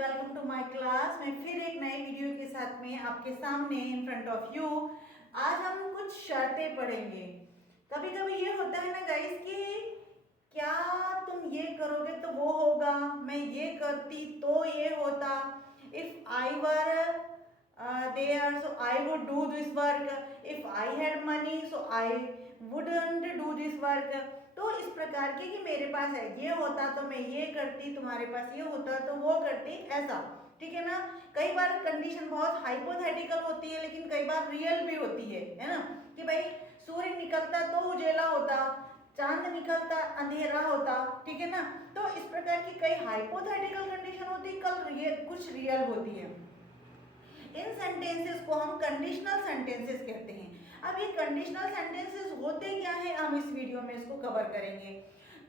Welcome to my class. मैं फिर एक नए वीडियो के साथ में आपके सामने इन फ्रंट ऑफ यू। आज हम कुछ शर्तें पढ़ेंगे। कभी कभी ये होता है ना गाइस कि क्या तुम ये करोगे तो वो होगा, मैं ये करती तो ये होता। If I were there so I would do this work, if I had money so I wouldn't do this work। तो इस प्रकार के कि मेरे पास है ये होता तो मैं ये करती, तुम्हारे पास ये होता तो वो करती, ऐसा। ठीक है ना। कई बार कंडीशन बहुत हाइपोथेटिकल होती है लेकिन कई बार रियल भी होती है ना। कि भाई सूर्य निकलता तो उजेला होता, चांद निकलता अंधेरा होता। ठीक है ना। तो इस प्रकार की कई हाइपोथेटिकल कंडीशन होती है, कल कुछ रियल होती है। इन सेंटेंसेस को हम कंडीशनल सेंटेंसेस कहते हैं। अब ये कंडीशनल सेंटेंसेस होते क्या है, हम इस वीडियो में इसको कवर करेंगे।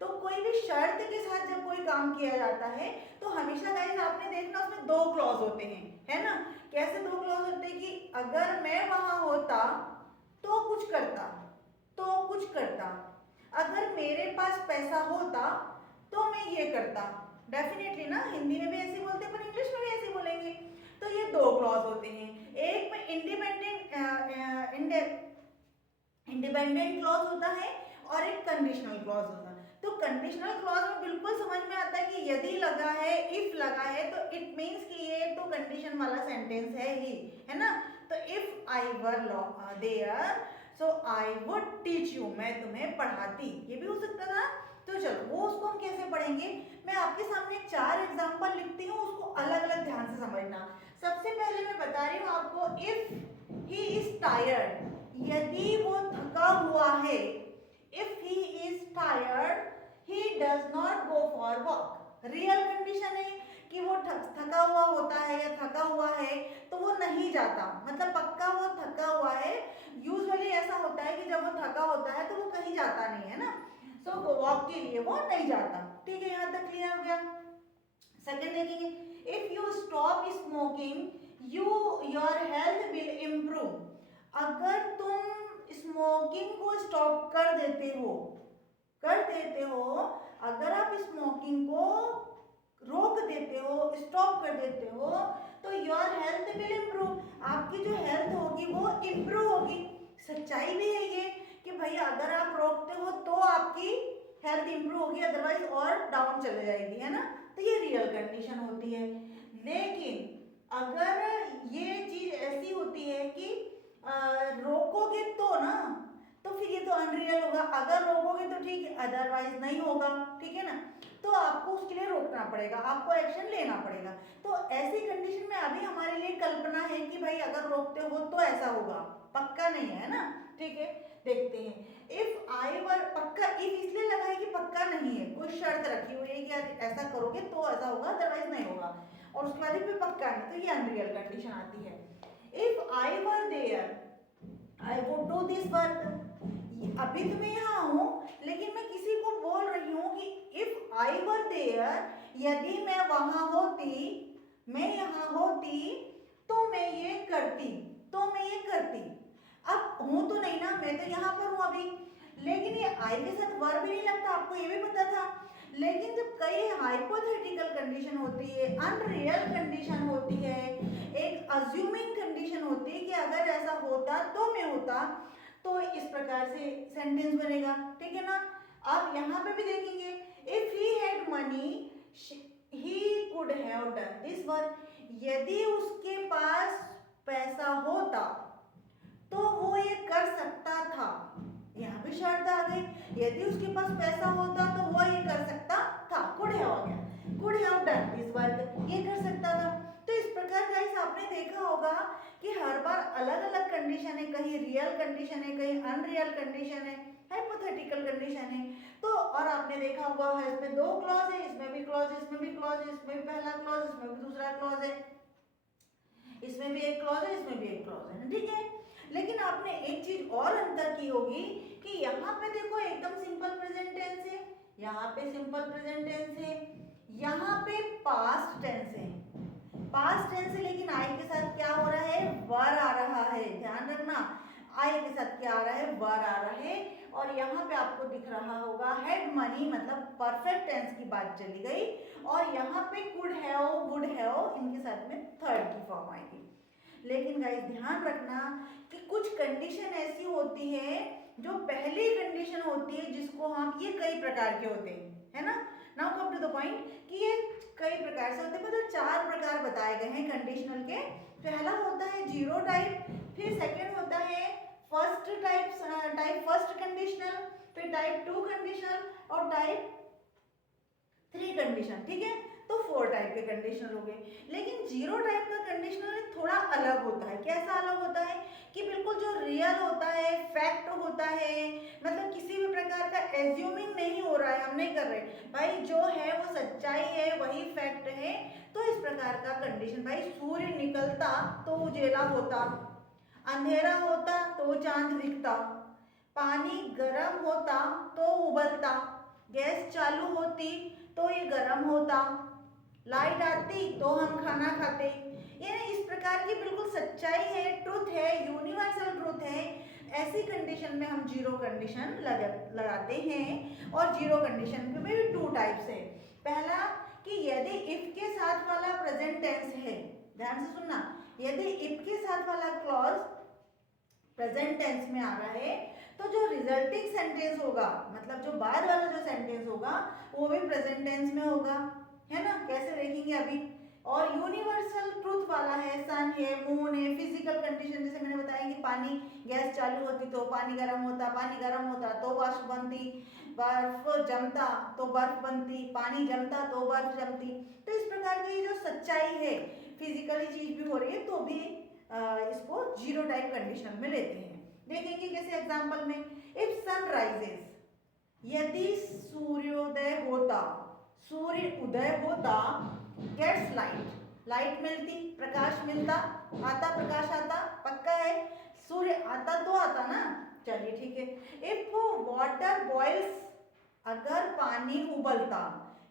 तो कोई भी शर्त के साथ जब कोई काम किया जाता है तो हमेशा गाइस आपने देखना उसमें दो क्लॉज होते हैं, है ना। कैसे दो क्लॉज होते हैं कि अगर मैं वहां होता तो कुछ करता, तो कुछ करता, अगर मेरे पास पैसा होता तो मैं ये करता। डेफिनेटली ना, हिंदी में भी ऐसे बोलते हैं पर इंग्लिश में भी ऐसे बोलेंगे। तो ये दो क्लॉज होते हैं। एक में इंडिपेंडेंट क्लॉज होता है और एक कंडीशनल क्लॉज होता है। तो कंडीशनल क्लॉज में बिल्कुल समझ में आता है कि यदि लगा है, इफ लगा है तो इट मीन्स कि ये तो कंडीशन वाला सेंटेंस है ही, है ना। तो if I were there so I would teach you, मैं तुम्हें पढ़ाती, ये भी हो सकता था। तो चलो वो उसको हम कैसे पढ़ेंगे, मैं आपके सामने 4 एग्जाम्पल लिखती हूँ, उसको अलग अलग ध्यान से समझना। सबसे पहले मैं बता रही हूँ आपको, इफ ही इज टायर्ड, यदि वो थका हुआ है, if he is tired he does not go for walk. Real condition है कि वो थका हुआ होता है या थका हुआ है तो वो नहीं जाता, मतलब पक्का वो थका हुआ है। यूजुअली ऐसा होता है कि जब वो थका होता है तो वो कहीं जाता नहीं है ना, सो वॉक के लिए वो नहीं जाता। ठीक है, यहाँ तक क्लियर हो गया। सेकंड देखेंगे, if you stop smoking your health will improve. अगर तुम स्मोकिंग को स्टॉप कर देते हो, अगर आप स्मोकिंग को रोक देते हो, स्टॉप कर देते हो तो योर हेल्थ विल इम्प्रूव, आपकी जो हेल्थ होगी वो इम्प्रूव होगी। सच्चाई भी है ये कि भाई अगर आप रोकते हो तो आपकी हेल्थ इंप्रूव होगी, अदरवाइज और डाउन चले जाएगी, है ना। तो ये रियल कंडीशन होती है। लेकिन अगर ये चीज ऐसी होती है कि रोकोगे तो ना, तो फिर ये तो अनरियल होगा। अगर रोकोगे तो ठीक है, अदरवाइज नहीं होगा। ठीक है ना। तो आपको उसके लिए रोकना पड़ेगा, आपको एक्शन लेना पड़ेगा। तो ऐसी कंडीशन में अभी हमारे लिए कल्पना है कि भाई अगर रोकते हो तो ऐसा होगा, पक्का नहीं है ना। ठीक है, देखते हैं। इफ आई वर, पक्का इफ इसलिए लगा है कि पक्का नहीं है, कोई शर्त रखी हुई है कि यार ऐसा करोगे तो ऐसा होगा, अदरवाइज नहीं होगा, और उसके बाद भी पक्का नहीं, तो ये अनरियल कंडीशन आती है। If I were there I would do this work. अभी तो मैं यहाँ हूँ लेकिन मैं किसी को बोल रही हूँ कि इफ आई वर देयर, यदि मैं वहां होती, मैं यहाँ होती तो मैं ये करती, अब हूं तो नहीं ना, मैं तो यहाँ पर हूं अभी। लेकिन ये आई के साथ वर्ब भी नहीं लगता, आपको ये भी पता था। लेकिन जब कई हाइपोथेटिकल कंडीशन होती है, अनरियल कंडीशन होती है, एक अज्यूमिंग कंडीशन होती है कि अगर ऐसा होता तो मैं होता, तो इस प्रकार से सेंटेंस बनेगा। ठीक है ना। अब यहाँ पे भी देखेंगे, if he had money he could have done this work. यदि उसके पास पैसा होता तो वो ये कर सकता था। यहाँ भी शर्त आ गई, यदि उसके पास पैसा होता तो वो ये कर सकता था, कुड हैव आ गया, could have done this work, ये कर सकता था। तो इस प्रकार गाइस आपने देखा होगा कि हर बार अलग अलग कंडीशन है, कहीं रियल कंडीशन है, कहीं अनरियल कंडीशन है, हाइपोथेटिकल कंडीशन है। तो और आपने देखा होगा इसमें दो क्लॉज है, इसमें भी क्लॉज है, इसमें भी क्लॉज है, इसमें भी पहला क्लॉज, इसमें भी दूसरा क्लॉज है, इसमें भी एक क्लॉज है, इसमें भी एक क्लॉज है। ठीक है। लेकिन आपने एक चीज और अंतर की होगी कि यहाँ पे देखो एकदम सिंपल प्रेजेंट टेंस है, यहाँ पे सिंपल प्रेजेंट टेंस है, यहाँ पे पास्ट टेंस है, पास्ट टेंस है, लेकिन आई के साथ क्या हो रहा है, वर आ रहा है। ध्यान रखना, आई के साथ क्या आ रहा है, वर आ रहा है। और यहाँ पे आपको दिख रहा होगा हैड मनी, मतलब परफेक्ट टेंस की बात चली गई। और यहाँ पे कुड हैव, वुड हैव जाओ इनके साथ में थर्ड की फॉर्म आएगी। लेकिन गाइस ध्यान रखना कि कुछ कंडीशन ऐसी होती है जो पहली कंडीशन होती है जिसको हम, ये कई प्रकार के होते हैं, है ना। Now come to the point कि ये कई प्रकार से होते हैं, मतलब 4 प्रकार बताए गए हैं कंडीशनल के। पहला होता है जीरो टाइप, फिर सेकंड होता है टाइप फर्स्ट कंडीशनल, फिर टाइप 2 कंडीशनल और टाइप 3 कंडीशन, ठीक है। तो 4 टाइप के कंडीशनल हो गए। लेकिन जीरो टाइप का कंडीशनल थोड़ा अलग होता है। कैसा अलग होता है कि बिल्कुल जो रियल होता है, फैक्ट होता है, मतलब किसी भी प्रकार का एज्यूमिंग नहीं हो रहा है, हम नहीं कर रहे भाई, जो है वो सच्चाई है, वही फैक्ट है। तो इस प्रकार का कंडीशन, भाई सूर्य निकलता तो उजेला होता, अंधेरा होता तो चांद दिखता, पानी गर्म होता तो उबलता, गैस चालू होती तो ये गर्म होता, लाइट आती तो हम खाना खाते। ये इस प्रकार की बिल्कुल सच्चाई है, ट्रुथ है, यूनिवर्सल ट्रुथ है। ऐसी कंडीशन में हम जीरो कंडीशन लगाते हैं। और जीरो कंडीशन में भी 2 टाइप्स है। पहला कि यदि इफ के साथ वाला प्रेजेंट टेंस है, ध्यान से सुनना, यदि इफ के साथ वाला क्लॉज प्रेजेंट टेंस में आ रहा है तो जो रिजल्टिंग सेंटेंस होगा, मतलब जो बाद वाला जो सेंटेंस होगा वो भी प्रेजेंट टेंस में होगा, है ना। कैसे देखेंगे अभी। और यूनिवर्सल ट्रुथ वाला है, सन है, मून है, फिजिकल कंडीशन, जैसे मैंने बताया कि पानी, गैस चालू होती तो पानी गर्म होता, पानी गर्म होता तो वाष्प बनती, बर्फ जमता तो बर्फ बनती, पानी जमता तो बर्फ जमती। तो इस प्रकार की जो सच्चाई है, फिजिकली चीज भी हो रही है तो भी इसको जीरो टाइप कंडीशन में लेते हैं। देखेंगे कैसे एग्जांपल में। इफ सन राइजेस, यदि सूर्योदय होता, सूर्य उदय होता, गेट्स लाइट, लाइट मिलती, प्रकाश मिलता, आता प्रकाश आता, पक्का है। सूर्य आता तो आता ना, चलिए ठीक है। इफ वाटर बॉइल्स, अगर पानी उबलता,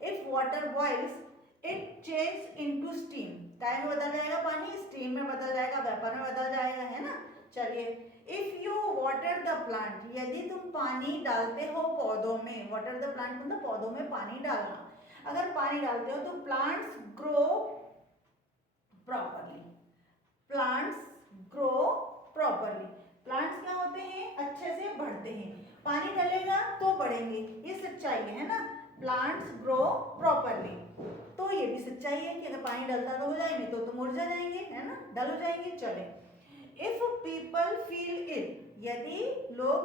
if water boils it change into steam, time में बदल जाएगा पानी, स्टीम में बदल जाएगा, वेपर में बदल जाएगा, है ना। चलिए, if you water the plant, यदि तुम पानी डालते हो पौधों में, वाटर द प्लांट मतलब पौधों में पानी डालना, अगर पानी डालते हो तो plants grow properly, plants grow properly, plants क्या होते हैं, अच्छे से बढ़ते हैं, पानी डलेगा तो बढ़ेंगे, ये सच्चाई है ना। प्लांट्स ग्रो प्रॉपरली, तो ये भी सच्चाई है कि अगर पानी डलता तो हो जाएंगे तो मुरझा जाएंगे, है ना, डल हो जाएंगे। चले, इफ पीपल फील इल, यदि लोग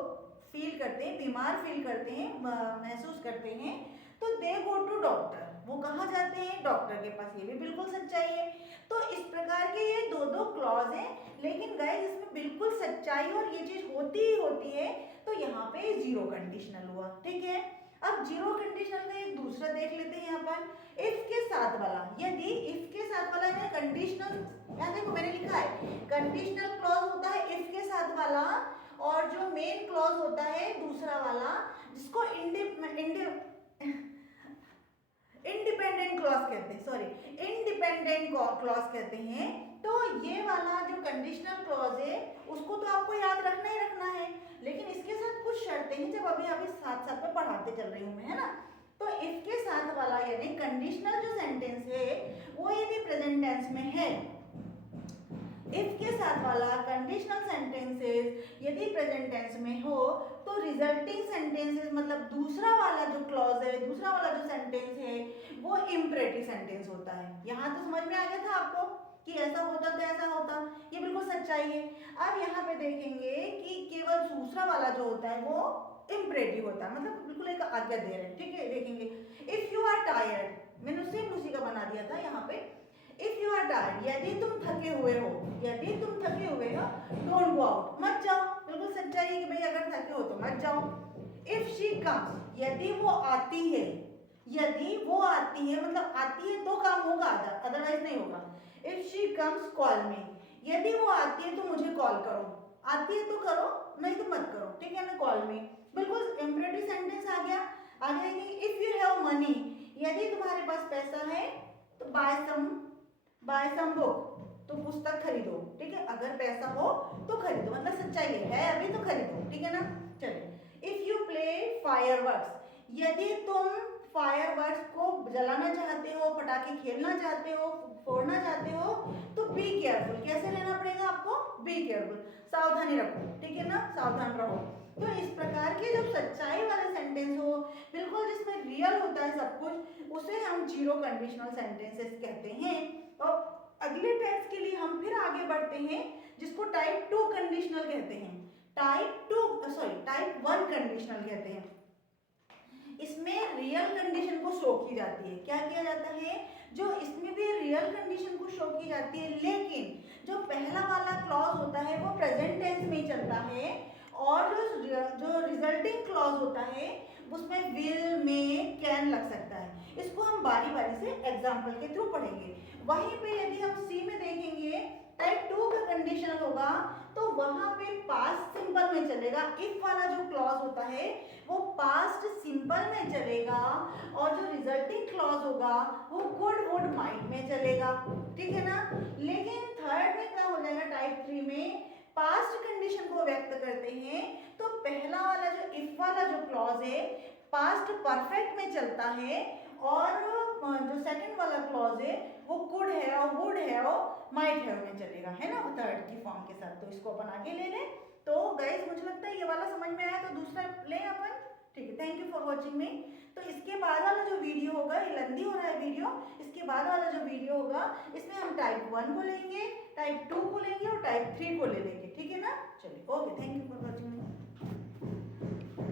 फील करते हैं, बीमार फील करते हैं, महसूस करते हैं, तो दे गो टू डॉक्टर, वो कहाँ जाते हैं, डॉक्टर के पास, ये भी बिल्कुल सच्चाई है। तो इस प्रकार के ये दो क्लॉज हैं, लेकिन गाइस इसमें बिल्कुल सच्चाई और ये चीज होती ही होती है, तो यहाँ पे जीरो कंडीशनल हुआ, ठीक है। अब जीरो कंडीशनल का एक दूसरा देख लेते हैं यहाँ पर, इफ के साथ वाला, यदि इफ के साथ वाला है कंडीशनल, यहाँ देखो मैंने लिखा है कंडीशनल क्लॉज होता है इफ के साथ वाला, और जो मेन क्लॉज होता है दूसरा वाला, जिसको इंडिपेंडेंट क्लॉज कहते हैं, सॉरी इंडिपेंडेंट क्लॉज कहते हैं। तो ये वाला जो कंडीशनल क्लॉज है उसको तो आपको याद रखना ही रखना है, लेकिन इसके साथ कुछ शर्तें हैं, जब अभी अभी साथ साथ में पढ़ाते चल रही हूँ मैं, है ना। तो इफ के साथ वाला यानी कंडीशनल जो सेंटेंस है वो यदि प्रेजेंट टेंस में है, इफ के साथ वाला कंडीशनल सेंटेंसेस यदि प्रेजेंट टेंस में हो, तो रिजल्टिंग सेंटेंसेस मतलब दूसरा वाला जो क्लॉज है, दूसरा वाला जो सेंटेंस है वो इंपरेटिव सेंटेंस होता है। यहाँ तो समझ में आ गया था आपको कि ऐसा होता तो ऐसा होता, ये बिल्कुल सच्चाई है। अब यहाँ पे देखेंगे कि केवल दूसरा वाला जो होता है वो इंपरेटिव होता है, मतलब बिल्कुल एक आज्ञा दे रहे हैं, ठीक है। देखेंगे, इफ यू आर टायर्ड, मैंने सेम उसी का बना दिया था यहाँ पे, इफ यू आर टायर्ड, यदि तुम थके हुए हो, यदि तुम थके हुए हो, डोंट गो आउट, मत जाओ, बिल्कुल सच्चाई है कि भाई अगर थके हो तो मत जाओ। इफ शी कम्स, यदि वो आती है, यदि वो आती है मतलब आती है तो काम होगा, अदरवाइज नहीं होगा। इफ शी कम्स कॉल मी, यदि वो आती है तो मुझे कॉल करो, आती है तो करो, नहीं तो मत करो, ठीक है ना, कॉल मी, बिल्कुल इंपरेटिव सेंटेंस आ गया। आगे इफ यू हैव मनी, यदि तुम्हारे पास पैसा है तो बाय सम बुक, तो पुस्तक खरीदो, ठीक है, अगर पैसा हो तो खरीदो, मतलब सच्चाई है अभी तो खरीदो, ठीक है ना। चलिए, इफ यू प्ले फायरवर्क्स, यदि तुम फायरवर्क्स को जलाना चाहते हो, पटाखे खेलना चाहते हो, फोड़ना चाहते हो, तो बी केयरफुल। कैसे रहना पड़ेगा आपको? बी केयरफुल, सावधानी रखो, ठीक है ना, सावधान रहो। तो इस प्रकार के जब सच्चाई वाले सेंटेंस हो, बिल्कुल जिसमें रियल होता है सब कुछ, उसे हम जीरो कंडीशनल सेंटेंसेस कहते हैं। और अगले टेंस के लिए हम फिर आगे बढ़ते हैं, जिसको टाइप 2 कंडीशनल कहते हैं। टाइप 1 कंडीशनल कहते हैं। इसमें रियल कंडीशन को शो की जाती है। क्या किया जाता है? जो इसमें भी रियल कंडीशन को शो की जाती है, लेकिन जो पहला वाला क्लॉज होता है वो प्रेजेंट टेंस में ही चलता है, और जो रिजल्टिंग क्लॉज होता है उसमें विल, में, कैन लग सकता है। इसको हम बारी बारी से एग्जाम्पल के थ्रू पढ़ेंगे। वहीं पे यदि हम सी में देखेंगे, टाइप 2 का कंडीशनल होगा, तो वहां पे पास्ट सिंपल में चलेगा। इफ वाला जो क्लॉज होता है वो पास्ट सिंपल में चलेगा, और जो रिजल्टिंग क्लॉज होगा वो कुड, वुड, माइट में चलेगा, ठीक है ना। लेकिन थर्ड में क्या हो जाएगा? टाइप 3 में पास्ट कंडीशन को व्यक्त करते हैं, तो पहला वाला जो इफ वाला जो क्लॉज है पास्ट परफेक्ट में चलता है, और जो सेकंड वाला क्लॉज है वो कुड है और वुड है और माइट है में चलेगा, है ना, थर्ड की फॉर्म के साथ। तो इसको अपन आगे ले लें। तो गाइस मुझे लगता है ये वाला समझ में आया, तो दूसरा लें अपन, ठीक है। थैंक यू फॉर वॉचिंग मी। तो इसके बाद वाला जो वीडियो होगा, ये लंबी हो रहा है वीडियो, इसके बाद वाला जो वीडियो होगा इसमें हम टाइप 1 को लेंगे, टाइप 2 को लेंगे और टाइप 3 को ले लेंगे, ठीक है ना। चलिए, okay, thank you for watching me.